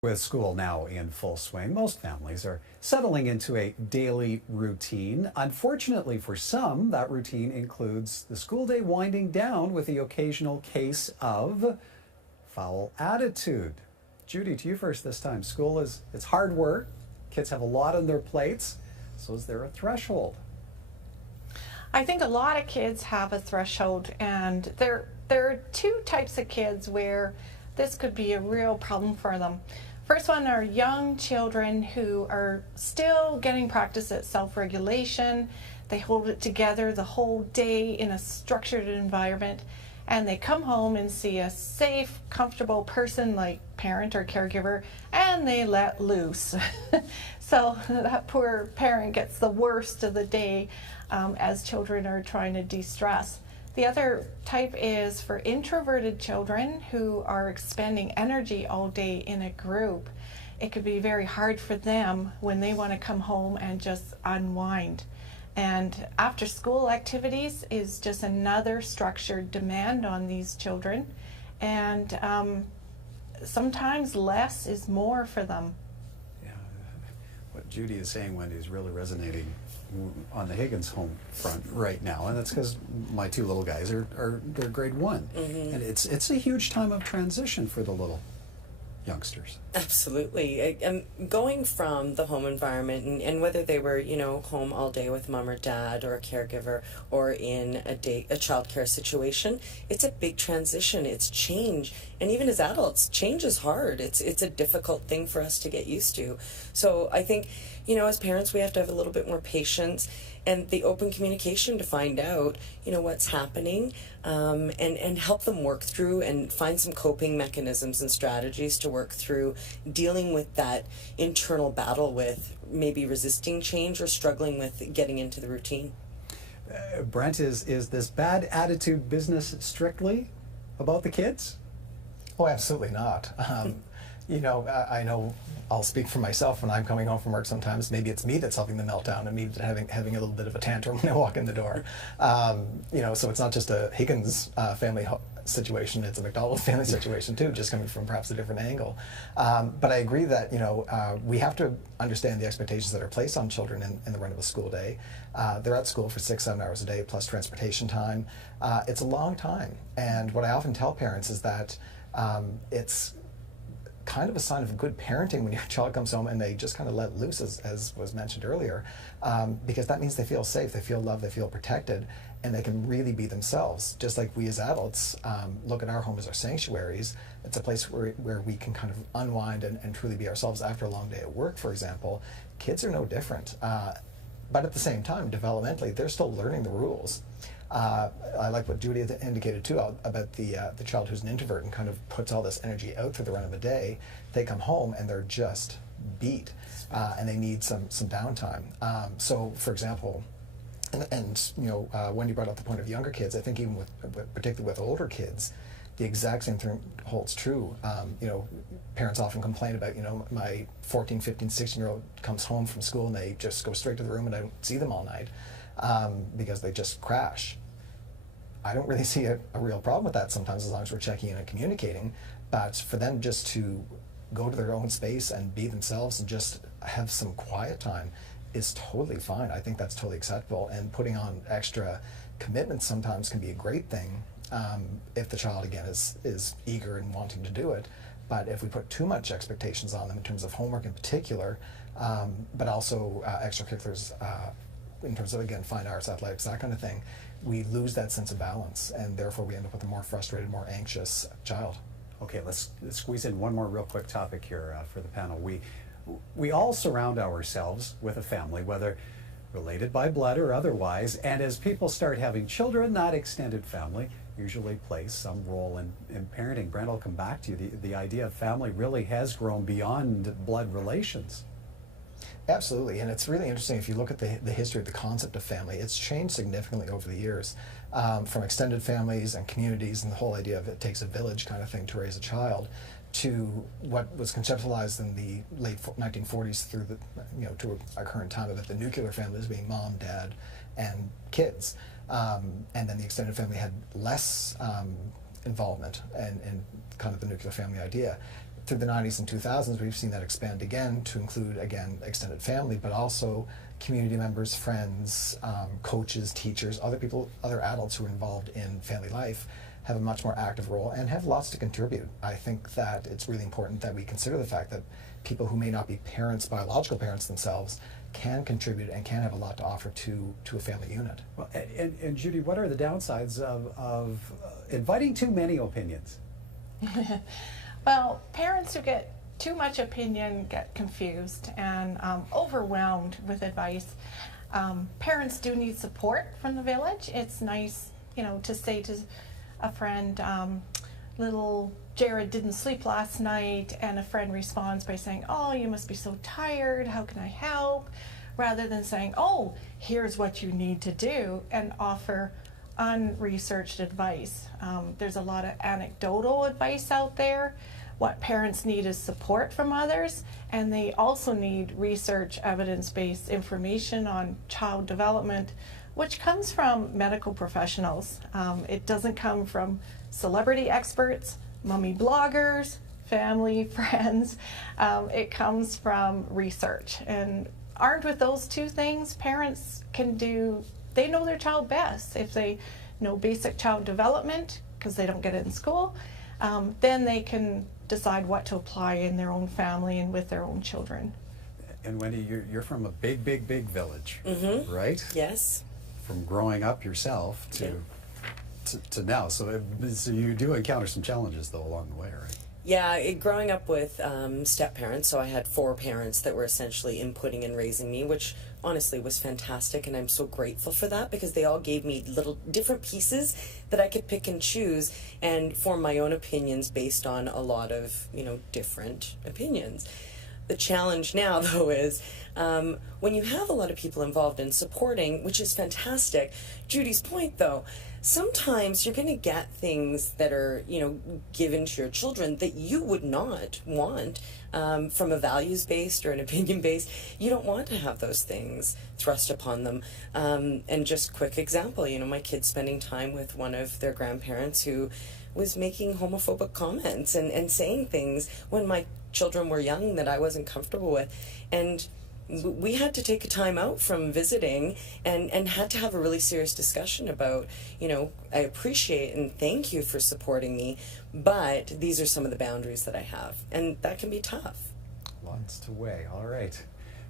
With school now in full swing, most families are settling into a daily routine. Unfortunately for some, that routine includes the school day winding down with the occasional case of foul attitude. Judy, to you first this time. School it's hard work. Kids have a lot on their plates. So is there a threshold? I think a lot of kids have a threshold, and there are two types of kids where this could be a real problem for them. First one are young children who are still getting practice at self-regulation. They hold it together the whole day in a structured environment, and they come home and see a safe, comfortable person like parent or caregiver, and they let loose. So that poor parent gets the worst of the day as children are trying to de-stress. The other type is for introverted children who are expending energy all day in a group. It could be very hard for them when they want to come home and just unwind. And after school activities is just another structured demand on these children. And sometimes less is more for them. Yeah, what Judy is saying, Wendy, is really resonating on the Higgins home front right now, and that's because my two little guys they're grade 1, and it's a huge time of transition for the little youngsters. Absolutely. And going from the home environment, and whether they were, home all day with mom or dad or a caregiver, or in a child care situation, it's a big transition. It's change. And even as adults, change is hard. It's a difficult thing for us to get used to. So I think, as parents, we have to have a little bit more patience and the open communication to find out, what's happening, and help them work through and find some coping mechanisms and strategies to work through dealing with that internal battle with maybe resisting change or struggling with getting into the routine. Brent, is this bad attitude business strictly about the kids? Oh, absolutely not. I know I'll speak for myself when I'm coming home from work sometimes. Maybe it's me that's having the meltdown and me having a little bit of a tantrum when I walk in the door. So it's not just a Higgins family situation, it's a MacDonald family situation too, just coming from perhaps a different angle. But I agree that, we have to understand the expectations that are placed on children in the run of a school day. They're at school for 6-7 hours a day plus transportation time. It's a long time. And what I often tell parents is that it's kind of a sign of good parenting when your child comes home and they just kind of let loose, as was mentioned earlier, because that means they feel safe, they feel loved, they feel protected, and they can really be themselves. Just like we as adults look at our home as our sanctuaries. It's a place where we can kind of unwind and truly be ourselves after a long day at work, for example. Kids are no different. But at the same time, developmentally, they're still learning the rules. I like what Judy indicated too about the child who's an introvert and kind of puts all this energy out for the run of a day. They come home and they're just beat, and they need some downtime. So, for example, Wendy brought up the point of younger kids. I think even particularly with older kids, the exact same thing holds true. Parents often complain about, my 14, 15, 16-year-old comes home from school and they just go straight to the room and I don't see them all night. Because they just crash. I don't really see a real problem with that sometimes, as long as we're checking in and communicating. But for them just to go to their own space and be themselves and just have some quiet time is totally fine. I think that's totally acceptable. And putting on extra commitments sometimes can be a great thing if the child, again, is eager and wanting to do it. But if we put too much expectations on them in terms of homework in particular, but also extracurriculars, in terms of, again, fine arts, athletics, that kind of thing, we lose that sense of balance, and therefore we end up with a more frustrated, more anxious child. Okay, let's squeeze in one more real quick topic here for the panel. We all surround ourselves with a family, whether related by blood or otherwise, and as people start having children, that extended family usually plays some role in parenting. Brent, I'll come back to you. The idea of family really has grown beyond blood relations. Absolutely, and it's really interesting if you look at the history of the concept of family. It's changed significantly over the years, from extended families and communities and the whole idea of it takes a village kind of thing to raise a child, to what was conceptualized in the late 1940s through to our current time of it, the nuclear families being mom, dad, and kids, and then the extended family had less involvement and kind of the nuclear family idea. through the 90s and 2000s, we've seen that expand again to include, again, extended family, but also community members, friends, coaches, teachers, other people, other adults who are involved in family life have a much more active role and have lots to contribute. I think that it's really important that we consider the fact that people who may not be parents, biological parents themselves, can contribute and can have a lot to offer to a family unit. Well, and Judy, what are the downsides of inviting too many opinions? Well, parents who get too much opinion get confused and overwhelmed with advice. Parents do need support from the village. It's nice, you know, to say to a friend, little Jared didn't sleep last night, and a friend responds by saying, oh, you must be so tired, how can I help? Rather than saying, oh, here's what you need to do, and offer unresearched advice. There's a lot of anecdotal advice out there. What parents need is support from others, and they also need research, evidence-based information on child development, which comes from medical professionals. It doesn't come from celebrity experts, mummy bloggers, family, friends. It comes from research. And armed with those two things, parents can do, they know their child best. If they know basic child development, because they don't get it in school, then they can decide what to apply in their own family and with their own children. And Wendy, you're from a big village, Mm-hmm. right? Yes. From growing up yourself to now, so you do encounter some challenges though along the way, right? Yeah, growing up with step-parents, so I had 4 parents that were essentially inputting and raising me, which honestly was fantastic, and I'm so grateful for that because they all gave me little different pieces that I could pick and choose and form my own opinions based on a lot of, you know, different opinions. The challenge now, though, is when you have a lot of people involved in supporting, which is fantastic. Judy's point, though, sometimes you're going to get things that are, you know, given to your children that you would not want from a values-based or an opinion-based. You don't want to have those things thrust upon them. And just quick example, you know, my kids spending time with one of their grandparents who was making homophobic comments and saying things when my children were young that I wasn't comfortable with. And we had to take a time out from visiting and had to have a really serious discussion about, you know, I appreciate and thank you for supporting me, but these are some of the boundaries that I have. And that can be tough. Lots to weigh. All right.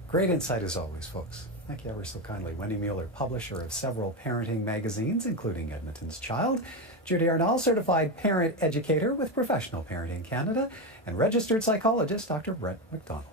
Great insight as always, folks. Thank you ever so kindly. Wendy Mueller, publisher of several parenting magazines, including Edmonton's Child. Judy Arnall, certified parent educator with Professional Parenting Canada, and registered psychologist, Dr. Brent MacDonald.